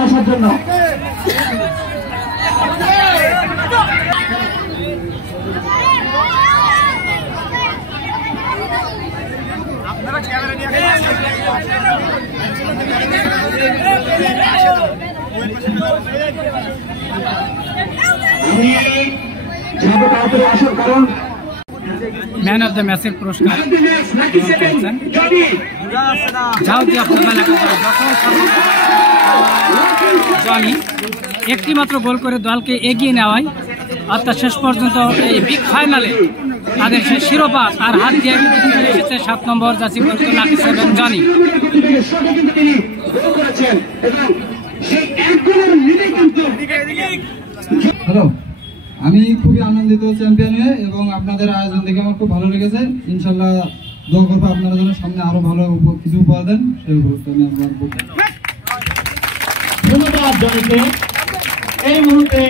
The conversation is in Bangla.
নিয়ে আসার জন্য। ম্যান অফ দ্য ম্যাচের পুরস্কার জনি একটি মাত্র গোল করে দলকে এগিয়ে নেওয়ায় অর্থাৎ শেষ পর্যন্ত এই বিগ ফাইনালে তাদের সেই শিরোপা তার হাত দিয়ে এসেছে 7 নম্বর জার্সি পরিচিত লাকি 7 জনি। হ্যালো, আমি খুবই আনন্দিত চ্যাম্পিয়ন হয়ে এবং আপনাদের আয়োজন দেখে আমার খুব ভালো লেগেছে। ইনশাল্লাহ দোয়া করবো আপনারা যেন সামনে আরো ভালো কিছু উপহার দেন, সেই উপহারটা আমি আপনার ধন্যবাদ জনিকে। এই মুহূর্তে